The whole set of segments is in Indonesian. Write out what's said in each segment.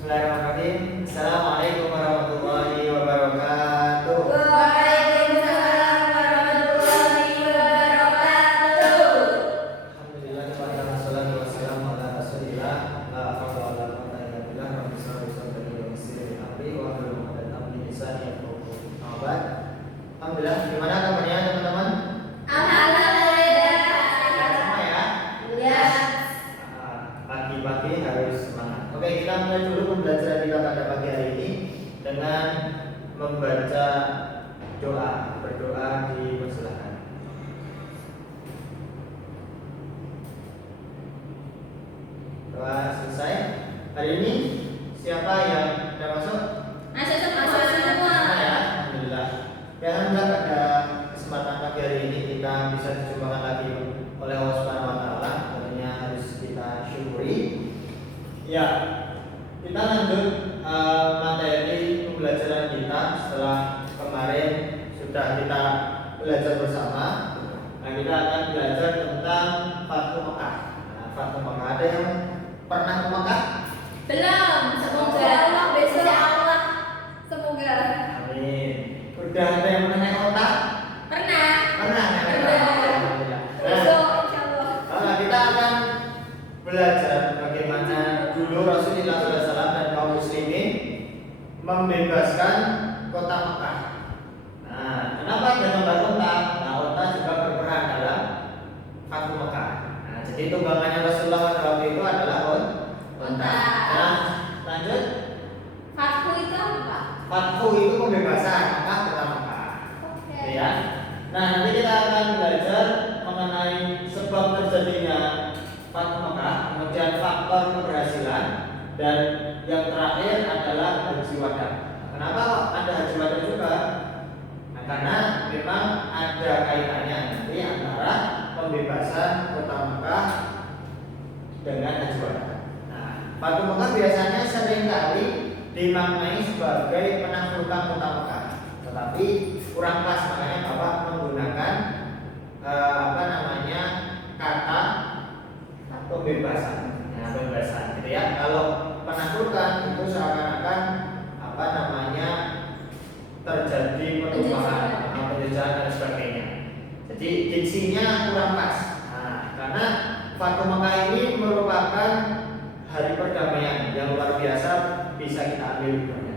Bismillahirrahmanirrahim. Assalamualaikum warahmatullahi wabarakatuh. Waalaikumsalam warahmatullahi wabarakatuh. Alhamdulillah wassalatu wassalamu ala Rasulillah. La haula wala quwwata illa billah. Rabbi shrah li sadri wa yassir li amri wa hlul 'uqdatam min lisani yafqahu qawli. Alhamdulillah, gimana kabarnya teman-teman? Alhamdulillah. Sehat semua ya? Ya. Pagi-pagi harus semangat. Oke, kita mulai dulu pembelajaran kita pada pagi hari ini dengan membaca doa, berdoa dipersilakan. Doa selesai. Hari ini siapa yang sudah masuk? Masuk semua. Ya, alhamdulillah. Ya, alhamdulillah pada kesempatan pagi hari ini kita bisa dijumpakan lagi oleh Allah Subhanahu wa taala. Tentunya harus kita syukuri. Ya, kita lanjut materi pembelajaran kita setelah kemarin sudah kita belajar bersama. Nah, kita akan belajar tentang Fathu Mekah. Nah, Fathu Mekah, ada yang pernah ke Mekah? Belum. Semoga Allah besok Allah. Semoga. Amin. Udah ada yang pernah naik onta? Pernah. Pernah naik onta? Pernah. Alhamdulillah. Nah, Besok insyaallah. kita akan belajar bagaimana dulu Rasulullah SAW dan kaum muslimin membebaskan kota Mekah. Nah, kenapa ada gambar onta? Nah, onta juga berperan dalam Fathu Mekah. Nah, jadi tunggangannya Rasulullah pada waktu itu adalah onta. Nah, lanjut. Fathu itu apa? Fathu itu pembebasan Mekah kota Mekah. Oke. Ya. Nah, nanti kita akan belajar mengenai sebab terjadinya Fathu Mekah, kemudian faktor keberhasilan, dan yang terakhir adalah haji wada. Kenapa kok ada haji wada juga? Nah, karena memang ada kaitannya nanti antara pembebasan kota Mekah dengan haji wada. Nah, Fathu Mekah biasanya seringkali dimaknai sebagai penaklukan kota Mekah, tetapi kurang pas, makanya Bapak menggunakan kata pembebasan. Nah, pembebasan gitu ya. Kalau penaklukan itu seakan-akan terjadi perubahan, penjajahan dan sebagainya. Jadi diksinya kurang pas. Nah, karena Fathu Mekah ini merupakan hari perdamaian yang luar biasa, bisa kita ambil hikmahnya.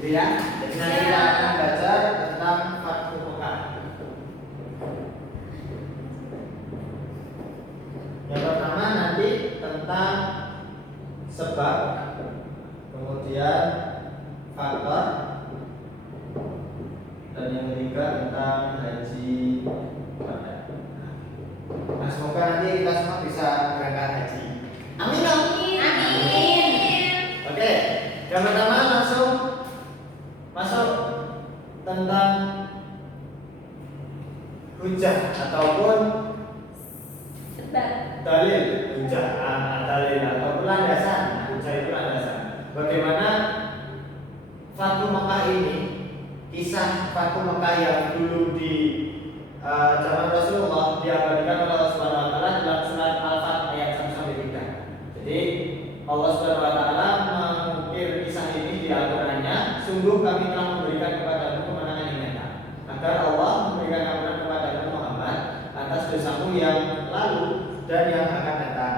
Gitu ya. Jadi nanti kita akan belajar tentang Fathu Mekah. Yang pertama nanti tentang sebab, kemudian faktor, dan yang ketiga tentang haji wada. Nah, semoga nanti kita semua bisa berangkat haji. Amin dong. Amin. Oke, yang pertama langsung masuk tentang hujah ataupun Sebab. dalil. Hujah, dalil ataupun landasan. Hujah itu landasan. Bagaimana Fathu Mekah ini, kisah Fathu Mekah yang dulu di zaman Rasulullah diabadikan oleh Allah Subhanahu wa taala dalam surat Al-Fath ayat 1 sampai 3. Jadi Allah Subhanahu wa taala mengukir kisah ini di Al-Qur'annya, sungguh kami telah memberikan kepadamu kemenangan yang nyata, agar Allah memberikan ampunan kepadamu Muhammad atas dosamu yang lalu dan yang akan datang,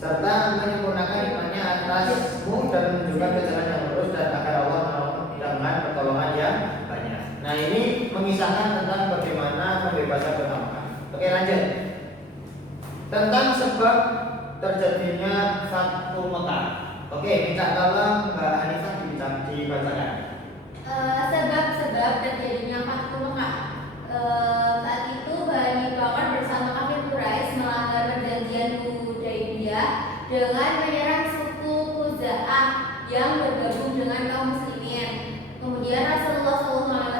serta menyempurnakan imannya atasmu dan menunjukkan ke jalan yang lurus, dan agar Allah menolong dengan pertolongan yang banyak. Nah, ini mengisahkan tentang bagaimana pembebasan kota Mekah. Oke, lanjut. Tentang sebab terjadinya Fathu Mekah. Oke, minta tolong Mbak Hanifah dibacakan. Sebab-sebab terjadinya Fathu Mekah. Saat itu Bani Bakar bersama kafir Quraisy melanggar perjanjian Hudaybiyah dengan menyerang suku Khuza'ah yang bergabung dengan kaum muslimin. Kemudian Rasulullah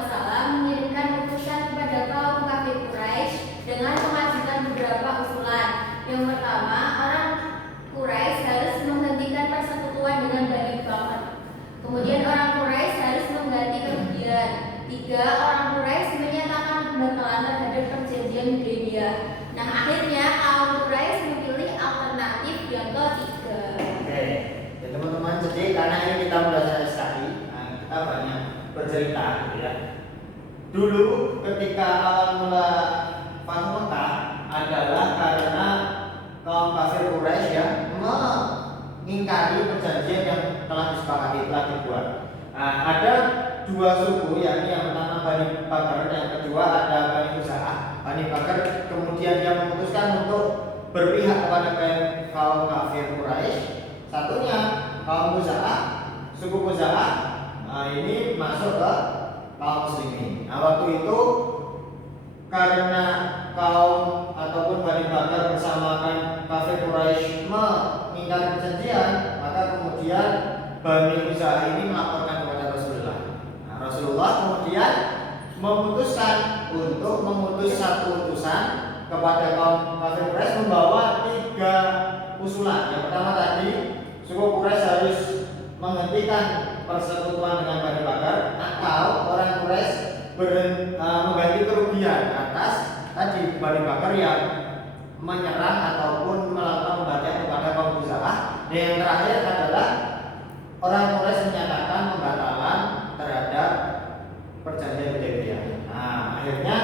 SAW mengirimkan utusan kepada kaum kafir Quraisy dengan mengajukan beberapa usulan. Yang pertama, orang Quraisy harus menghentikan persekutuan dengan Bani Bakar. Kemudian orang Quraisy harus mengganti kerugian. 3. Orang Quraisy menyatakan pembatalan terhadap perjanjian Hudaybiyah. Nah, akhirnya kaum Quraisy memilih alternatif yang ketiga. bercerita gitu ya. Dulu ketika awal mula Fathu Mekah adalah karena kaum kafir Quraisy yang mengingkari perjanjian yang telah disepakati, telah dibuat. Nah, ada dua suku, yakni yang pertama Bani Bakar dan yang kedua ada Bani Khuza'ah. Bani Bakar kemudian dia memutuskan untuk berpihak kepada kaum kafir Quraisy. Satunya kaum Khuza'ah, suku Khuza'ah, ini masuk ke kaum muslimin. Nah, waktu itu karena kaum ataupun Bani Bakar bersama kafir Quraisy mengingkari perjanjian, maka kemudian Bani Khuza'ah ini melaporkan kepada Rasulullah. Nah, Rasulullah kemudian memutuskan untuk memutus satu utusan kepada kaum kafir Quraisy membawa 3 usulan. Yang pertama tadi, suku Quraisy harus menghentikan persekutuan dengan Bani Bakar, atau orang Quraisy mengganti kerugian atas tadi Bani Bakar yang menyerang ataupun melakukan pembantaian kepada kaum Khuza'ah. Dan yang terakhir adalah orang Quraisy menyatakan pembatalan terhadap perjanjian Hudaybiyah. Nah, akhirnya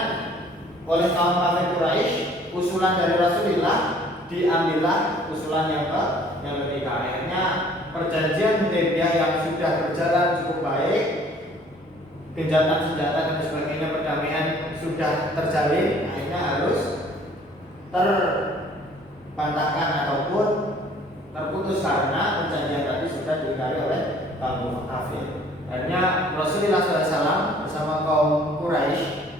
oleh kaum kafir Quraisy usulan dari Rasulullah diambillah usulan yang ketiga. Akhirnya perjanjian Hudaybiyah yang sudah berjalan cukup baik, gencatan senjata dan sebagainya, perdamaian sudah terjalin, akhirnya harus terbantahkan ataupun terputus karena perjanjian tadi sudah diingkari oleh kaum kafir. Akhirnya Rasulullah SAW bersama kaum Quraisy,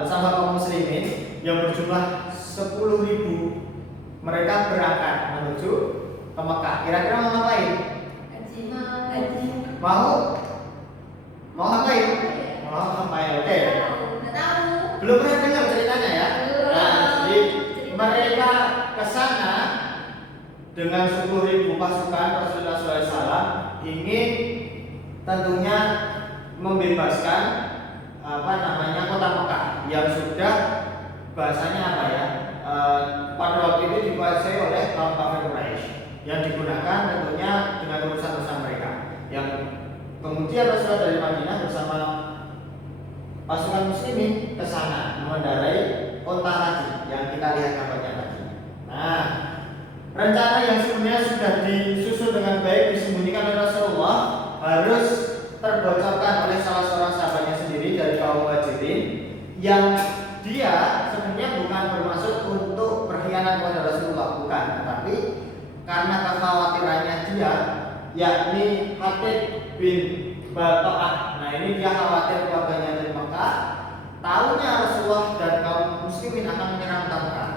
bersama kaum muslimin yang berjumlah 10.000, mereka berangkat menuju ke Mekah. Kira-kira mau ngapain? Haji. Mau ngapain? Mau ngapain? Oke. Belum pernah dengar ceritanya ya. Nah, jadi mereka ke sana dengan 10.000 pasukan. Rasulullah SAW ingin tentunya membebaskan kota Mekah yang sudah bahasanya pada waktu itu dikuasai oleh kaum kafir Quraisy, yang digunakan tentunya dengan urusan-urusan mereka. Yang kemudian Rasulullah dari Madinah bersama pasukan muslimin ke sana mengendarai unta haji yang kita lihat kabarnya tadi. Nah, rencana yang sebenarnya sudah disusun dengan baik disembunyikan oleh Rasulullah harus terbocorkan oleh salah seorang sahabatnya sendiri dari kaum Muhajirin, yang dia sebenarnya bukan bermaksud untuk berkhianat kepada Rasulullah, bukan, tetapi karena kekhawatirannya dia, yakni Hatib bin Balta'ah. Nah, ini dia khawatir keluarganya dari Mekah, tahunya Rasulullah dan kaum muslimin akan menyerang Mekah. Nah,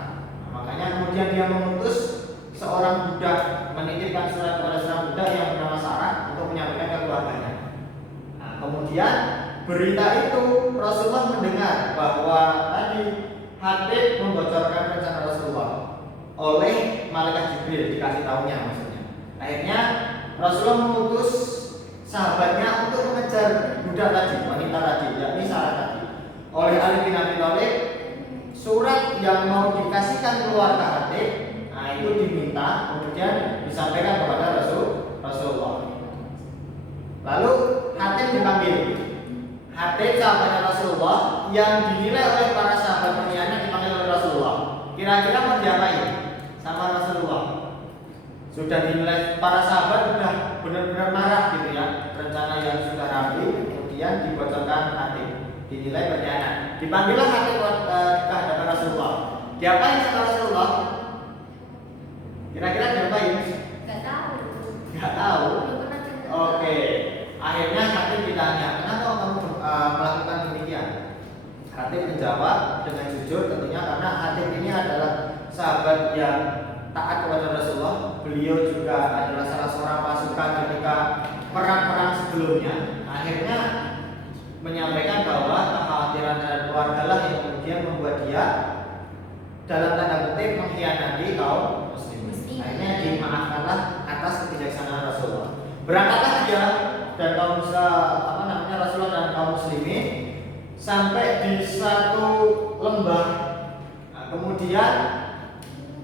makanya kemudian dia mengutus seorang budak, menitipkan surat kepada seorang budak yang bernama Sarah untuk menyampaikan ke keluarganya. Nah, kemudian berita itu Rasulullah mendengar bahwa tadi Hatib membocorkan rencana Rasulullah oleh malaikat Jibril, dikasih tahunya maksudnya. Akhirnya Rasulullah mengutus sahabatnya untuk mengejar budak tadi, wanita tadi, yakni Sarah tadi. Oleh Ali bin Abi Thalib, surat yang mau dikasihkan keluar ke Hatib, nah itu diminta kemudian disampaikan kepada Rasulullah. Lalu Hatib dipanggil. Hatib sahabatnya Rasulullah yang dinilai oleh para sahabat pilihannya dipanggil oleh Rasulullah. Kira-kira mau diapain sama Rasulullah? Sudah dinilai para sahabat sudah benar-benar marah gitu ya, rencana yang sudah rapi kemudian dibocorkan Hatib, dinilai berkhianat. Dipanggillah Hatib ke hadapan Rasulullah. Diapain sama Rasulullah? Kira-kira diapain? Gak tahu. Oke. Akhirnya Hatib ditanya, kenapa kamu melakukan demikian? Hatib menjawab dengan jujur, tentunya karena Hatib ini adalah sahabat yang taat kepada Rasulullah. Beliau juga adalah salah seorang pasukan ketika perang-perang sebelumnya. Akhirnya menyampaikan bahwa kekhawatiran terhadap keluarga lah yang kemudian membuat dia dalam tanda kutip mengkhianati kaum muslimin. Akhirnya dimaafkanlah atas kebijaksanaan Rasulullah. Berangkatlah dia dan kaum Rasulullah dan kaum muslimin sampai di satu lembah. Nah, kemudian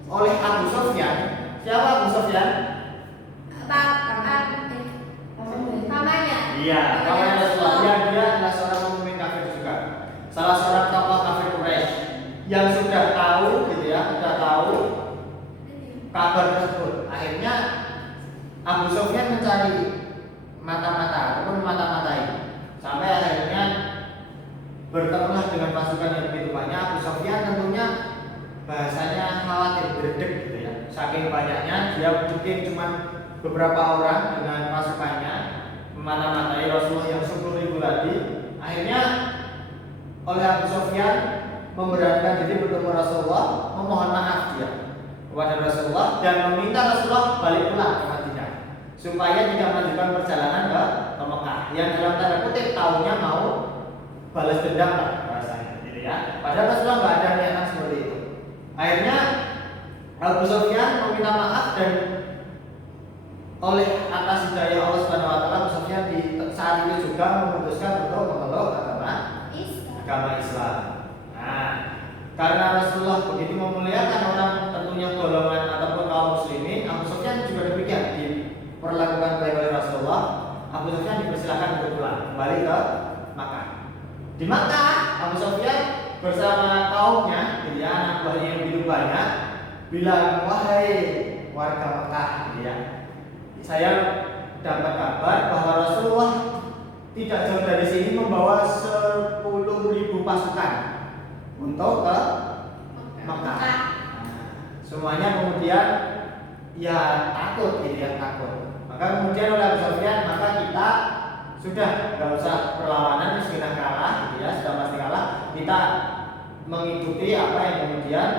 oleh Abu Sufyan. Siapa Abu Sufyan? Pamannya. Iya, pamannya Rasulullah. Dia adalah Abu Sufyan mencari mata-mata ataupun mata-matai sampai akhirnya bertemulah dengan pasukan yang begitu banyak. Abu Sufyan tentunya bahasanya khawatir, berdek gitu ya. Saking banyaknya dia bikin cuma beberapa orang dengan pasukannya memata-matai Rasulullah yang 10.000 tadi. Akhirnya oleh Abu Sufyan memberanikan diri bertemu Rasulullah, memohon maaf dia kepada Rasulullah dan meminta Rasulullah balik pulang ke Madinah supaya tidak melanjutkan perjalanan ke Mekah. Yang dalam tanda kutip taunya mau balas dendam lah rasanya, gitu ya. Padahal Rasulullah nggak ada niatan seperti itu. Akhirnya Abu Sufyan meminta maaf dan oleh atas hidayah Allah Subhanahu Wa Taala Abu Sufyan di saat itu juga memutuskan untuk memeluk agama Islam. Nah, karena Rasulullah begitu memuliakan orang tentunya golongan ataupun kaum muslimin, Abu Sufyan juga demikian diperlakukan baik oleh Rasulullah. Abu Sufyan dipersilakan untuk pulang kembali ke Makkah. Di Makkah, Abu Sufyan bersama kaumnya, jadi anak buahnya yang begitu banyak, bilang, wahai warga Makkah, gitu ya, saya dapat kabar bahwa Rasulullah tidak jauh dari sini membawa 10.000 pasukan untuk ke Makkah. Nah, semuanya kemudian ya takut, gitu ya, takut. Maka kemudian oleh Abu Sufyan, maka kita sudah nggak usah perlawanan, sudah kalah, gitu ya, sudah pasti kalah. Kita mengikuti apa yang kemudian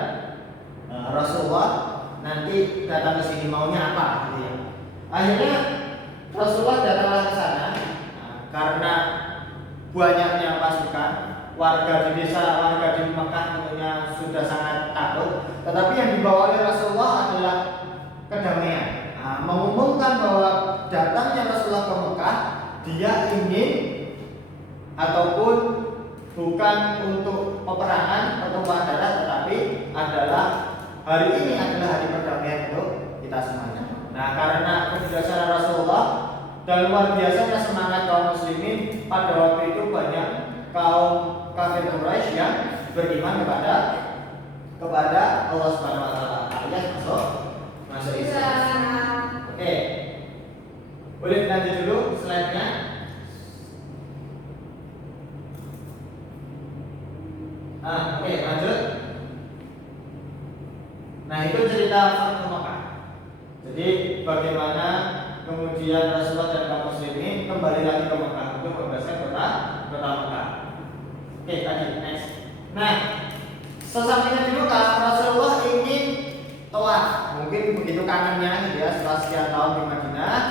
Rasulullah nanti datang ke sini maunya apa, gitu ya. Akhirnya Rasulullah datanglah ke sana karena banyaknya pasukan, warga di desa, warga di Mekah tentunya sudah sangat takut. Tetapi yang dibawa oleh Rasulullah adalah kedamaian. Mengumumkan bahwa datangnya Rasulullah ke Mekah, dia ingin ataupun bukan untuk peperangan atau darah, tetapi adalah hari ini adalah hari perdamaian untuk kita semuanya. Nah, karena kebijaksanaan Rasulullah dan luar biasanya semangat kaum muslimin, pada waktu itu banyak kaum kafir Quraisy yang beriman kepada Allah Subhanahu Wa Taala, alias masuk Islam. Oke, boleh lanjut dulu slide-nya. Oke, lanjut. Nah, itu cerita Fathu Makkah. Jadi bagaimana kemudian Rasulullah dan kaum muslimin kembali lagi ke Mekah untuk membebaskan kota Mekah. Oke, tadi next. Nah, sesampainya di Mekah, Rasulullah ingin tawaf. Mungkin begitu kangennya, gitu ya, setelah sekian tahun di Madinah.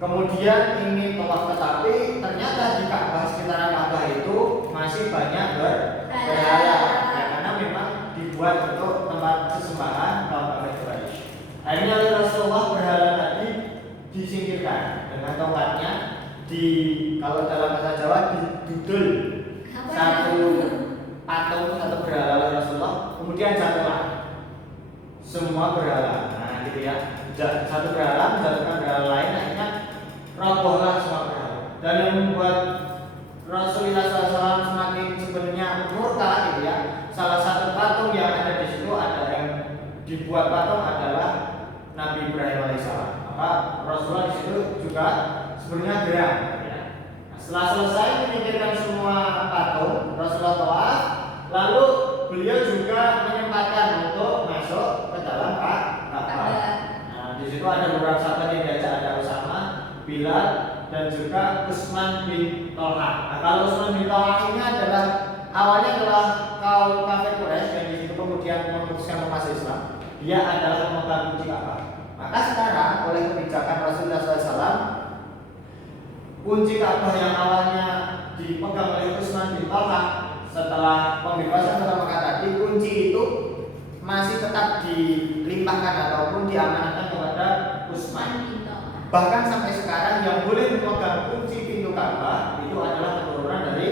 Kemudian ingin tawaf, tetapi ternyata di Ka'bah, sekitaran Ka'bah itu masih banyak berhala, ya, karena memang dibuat untuk tempat sesembahan kaum kafir Quraisy. Akhirnya Rasulullah berhala tadi disingkirkan dengan tongkatnya, kalau dalam bahasa Jawa didudul satu patung, satu berhala oleh Rasulullah, kemudian jatuhlah semua berhala. Nah, gitu ya, satu berhala menjatuhkan berhala lain, akhirnya robohlah semua berhala. Dan yang membuat Rasulullah SAW semakin sebenarnya murka, gitu ya, salah satu patung yang ada di situ, ada yang dibuat patung adalah Nabi Ibrahim alaihissalam. Maka Rasulullah di situ juga sebenarnya geram. Ya. Setelah selesai memikirkan semua patung, Rasulullah tawaf, lalu beliau juga menyempatkan untuk masuk ke dalam Ka'bah. Nah, di situ ada beberapa sahabat yang diajak, ada Usama, Bilal, dan juga Utsman bin Tolha. Nah, kalau Utsman bin Tolha ini adalah awalnya adalah kaum kafir Quraisy yang di situ kemudian memutuskan masuk Islam. Dia adalah pemegang kunci Ka'bah. Maka sekarang oleh kebijakan Rasulullah SAW, kunci Ka'bah yang awalnya dipegang oleh Utsman bin Tolha, setelah pembebasan kota Mekah tadi, kunci itu masih tetap dilimpahkan ataupun diamanatkan kepada Utsman. Bahkan sampai sekarang yang boleh memegang kunci pintu Ka'bah itu adalah keturunan dari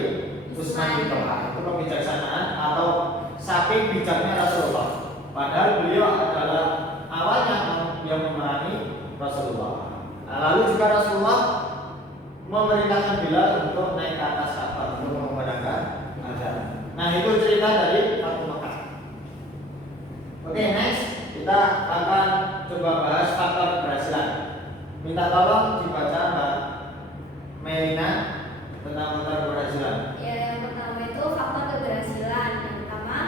Utsman bin Tolha. Itu kebijaksanaan atau saking bijaknya Rasulullah. Padahal beliau adalah awalnya yang memerangi Rasulullah. Nah, lalu juga Rasulullah memerintahkan Bilal untuk naik ke atas Ka'bah untuk mengumandangkan azan. Nah, itu cerita dari Fathu Makkah. Oke, next kita akan coba bahas faktor keberhasilan. Minta tolong dibaca Mbak Melina tentang faktor keberhasilan. Ya, yang pertama itu faktor keberhasilan. Yang pertama,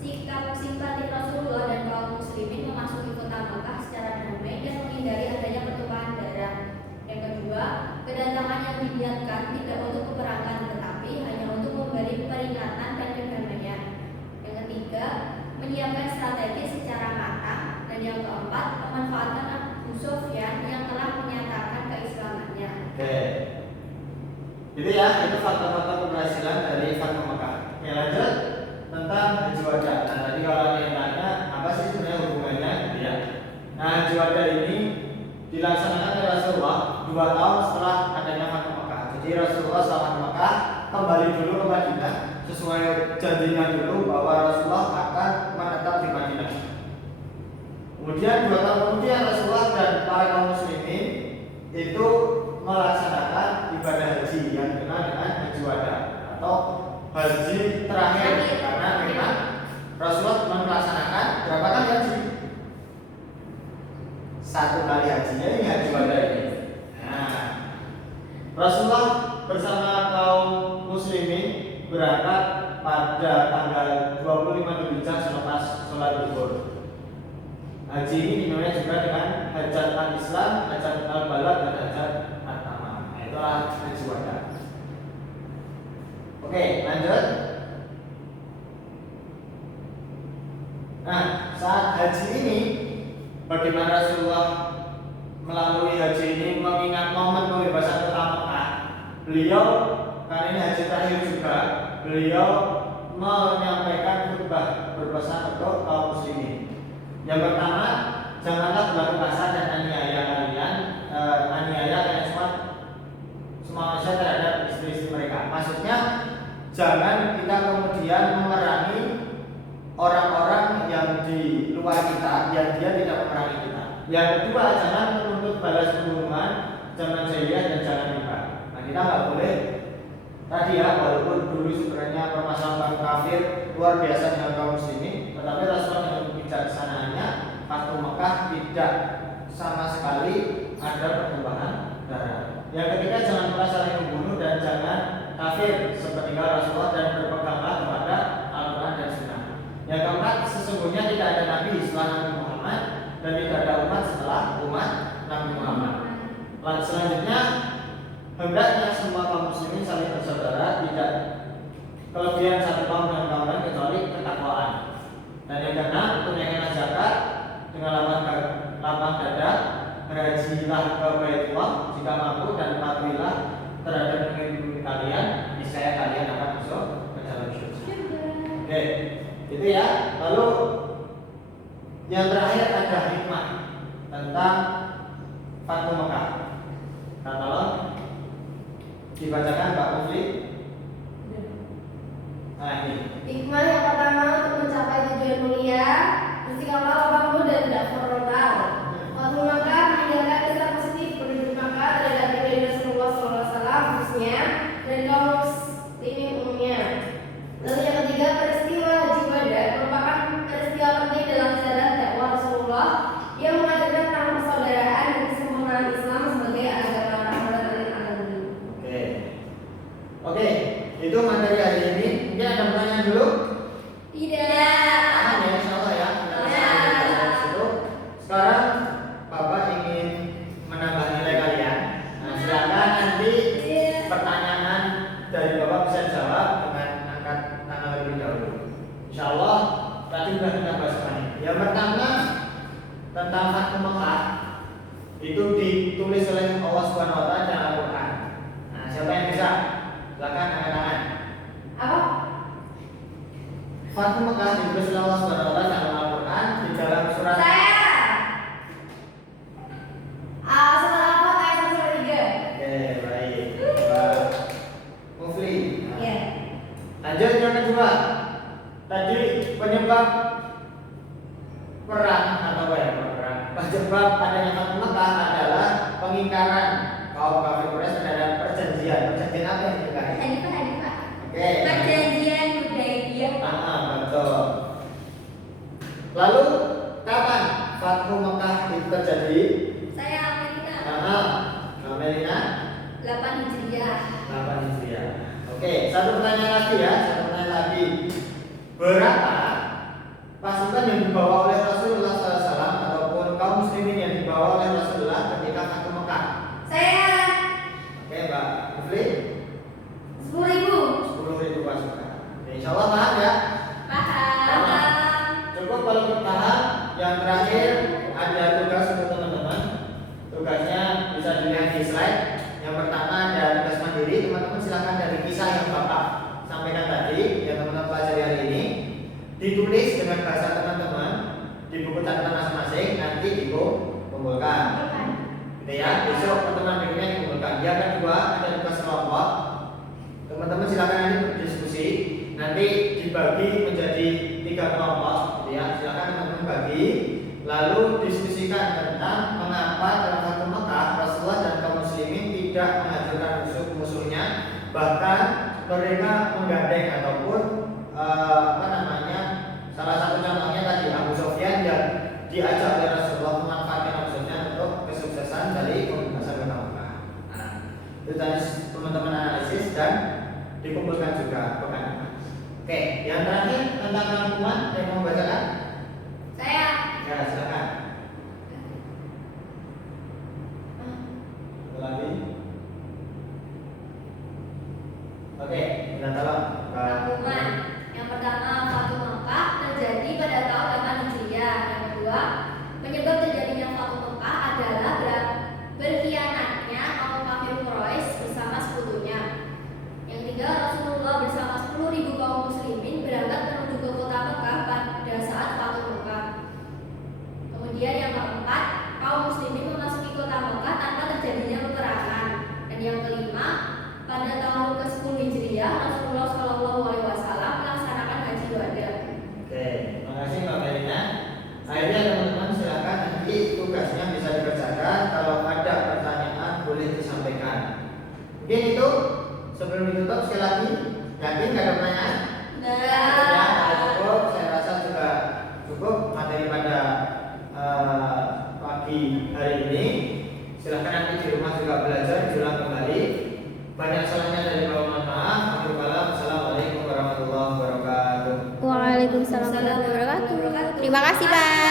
sikap simpatik Rasulullah dan kaum muslimin memasuki kota Makkah secara damai dan menghindari adanya pertumpahan darah. Yang kedua, kedatangan yang diniatkan tidak untuk peperangan tetapi hanya untuk memberi peringatan dan kedamaian. Yang ketiga, menyiapkan strategi secara matang. Dan yang keempat, memanfaatkan Abu Sufyan yang telah menyatakan keislamannya. Oke. Itu ya, itu faktor-faktor keberhasilan dari Fathu Makkah. Oke, lanjut tentang Haji Wada. Nah, tadi kalau ada yang tanya apa sih sebenarnya hubungannya gitu ya. Nah, Haji Wada ini dilaksanakan oleh Rasulullah 2 tahun setelah adanya Fathu Makkah. Jadi Rasulullah setelah Fathu Makkah kembali dulu ke Madinah sesuai janjinya dulu bahwa Rasulullah akan menetap di Madinah. Kemudian 2 tahun kemudian Rasulullah dan para kaum muslimin itu melaksanakan ibadah haji yang dikenal dengan Haji Wada atau haji terakhir, karena memang Rasulullah cuma melaksanakan berapa kali haji? 1 kali hajinya ini Haji Wada ini. Nah, Rasulullah bersama kaum muslimin berangkat pada tanggal 25 Dzulhijjah selepas sholat zuhur. Haji ini dinamai juga dengan Hajat al-Islam, Hajat al-Balad, dan Hajat al-Tamam. Nah, itulah Haji Wada. Oke, lanjut. Nah, saat haji ini, bagaimana Rasulullah melalui haji ini mengingat momen pembebasan kota Mekah. Beliau, karena ini haji terakhir juga, beliau menyampaikan khutbah berpesan untuk kaum muslimin. Yang pertama, janganlah berlaku kasar dan aniaya kalian, semua manusia terhadap istri-istri mereka. Maksudnya, jangan kita kemudian memerangi orang-orang yang di luar kita, yang dia tidak memerangi kita. Yang kedua, jangan menuntut balas pembunuhan, zaman jahiliyah dan jangan riba. Nah, kita nggak boleh tadi ya, walaupun dulu sebenarnya permasalahan kafir luar biasa dengan kaum muslimin, tetapi Rasulullah dengan kebijaksanaannya Fathu Makkah tidak sama sekali ada pertumbuhan darah. Yang ketiga, jangan pernah saling membunuh dan jangan kafir seperti Rasulullah dan berpeganglah kepada Al-Quran dan Sunnah. Yang keempat, sesungguhnya tidak ada nabi setelah Nabi Muhammad dan tidak ada umat setelah umat Nabi Muhammad. Selanjutnya, hendaknya semua kaum muslimin saling bersaudara, tidak kelebihan satu kaum dengan kaum lain kecuali ketakwaan. Dan yang keenam, tunaikanlah zakat dengan lapang dada, berhajilah ke Baitullah jika mampu, dan patuhilah terhadap pemimpin kalian, niscaya kalian akan masuk ke dalam surga. Oke, itu ya. Lalu yang terakhir ada hikmah tentang Fathu Makkah. Nah, tolong dibacakan Pak Mufli. Nah, ini Hikmah yang pertama, untuk mencapai tujuan mulia, istiqamah waktu dan tidak frontal. Fathu Makkah meninggalkan kesan positif penduduk Makkah terhadap Nabi Rasulullah SAW khususnya dan kaum muslimin umumnya. Lalu yang ketiga, peristiwa Haji Wada merupakan peristiwa penting dalam sejarah dakwah Rasulullah yang mengajarkan tentang persaudaraan dan kesempurnaan Islam sebagai agama rahmatan lil alamin. Oke, itu materi hari ini. Mungkin ada pertanyaan dulu? Tidak. Paham ya, insyaallah ya. Sekarang Bapak ingin menambah nilai kalian. Nah, silakan nanti pertanyaan dari Bapak bisa dijawab dengan angkat tangan lebih dahulu. Insyaallah tadi sudah kita bahas banyak. Yang pertama tentang Fathu Makkah itu ditulis oleh Allah Subhanahu wa taala dalam Al-Qur'an. Nah, siapa yang bisa? Silakan angkat tangan. Apa? Fathu Makkah ditulis oleh Allah Subhanahu wa taala dalam Al-Qur'an di dalam surat Saya. Surat Al-Fatihah ayat 1 sampai 3. Oke, baik. Pak Mufli. Nah, Iya. lanjut yang kedua. Tadi penyebab perang atau apa ya? Penyebab adanya Fathu Makkah adalah pengingkaran kaum kafir Quraisy terhadap perjanjian. Perjanjian apa yang diingkari? Hadifah. Oke. Perjanjian Hudaybiyah. Betul. Lalu kapan Fathu Makkah Oke, satu pertanyaan lagi ya, satu pertanyaan lagi. Berapa pasukan yang dibawa oleh Rasulullah SAW ataupun kaum muslimin yang dibawa oleh Rasulullah ketika Fathu Mekah? Saya Oke, Mbak Mufli. 10.000. 10.000 pasukan. Oke, insya Allah paham ya? Paham. Cukup kalau paham. Yang terakhir ada tugas untuk teman-teman. Tugasnya bisa dilihat di slide. Yang pertama ada tugas mandiri. Teman-teman silakan dari kisah yang Bapak sampaikan tadi, yang teman-teman pelajari hari ini, ditulis dengan bahasa teman-teman di buku catatan masing-masing, nanti dikumpulkan. Gitu ya. Besok pertemuan berikutnya dikumpulkan. Yang kedua ada tugas kelompok. Teman-teman silakan nanti berdiskusi. Nanti dibagi menjadi 3 kelompok, gitu ya. Silakan teman-teman bagi, lalu diskusikan tentang mengapa dalam Fathu Mekah Rasulullah dan kaum muslimin tidak menghancurkan musuh-musuhnya, bahkan mereka menggandeng ataupun salah satu contohnya tadi Abu Sufyan yang diajak oleh Rasulullah memanfaatkan Abu Sufyan untuk kesuksesan dari pembebasan kota Mekah. Nah, itu tadi teman-teman analisis dan dikumpulkan juga pekan depan. Oke, yang terakhir tentang rangkuman yang mau bacakan? Saya. Ya, silakan. Lagi. Oke, kita tolong. Rangkuman. Yang pertama, Fathu Mekah terjadi pada tahun 8 Hijriah. Yang kedua, penyebab terjadinya Fathu Mekah adalah berkhianatnya kaum kafir Quraisy bersama sekutunya. Yang ketiga, Rasulullah bersama 10.000 kaum muslimin berangkat menuju ke kota Mekah pada saat Fathu Mekah. Kemudian yang keempat, kaum muslimin memasuki kota Mekah tanpa terjadinya peperangan. Dan yang kelima, pada tahun ke-10 Hijriah Rasulullah SAW melaksanakan haji wada. Oke, terima kasih Mbak Melina. Akhirnya teman-teman silakan nanti tugasnya bisa dikerjakan. Kalau ada pertanyaan boleh disampaikan. Mungkin itu sebelum ditutup sekali lagi, yakin nggak ada pertanyaan? Ya, kalau cukup, saya rasa juga cukup materi pada pagi hari ini. Silahkan nanti di rumah juga belajar, diulang kembali. Banyak salahnya dari bawah, mohon maaf. Assalamualaikum warahmatullahi wabarakatuh. Waalaikumsalam warahmatullahi wabarakatuh. Terima kasih, Pak.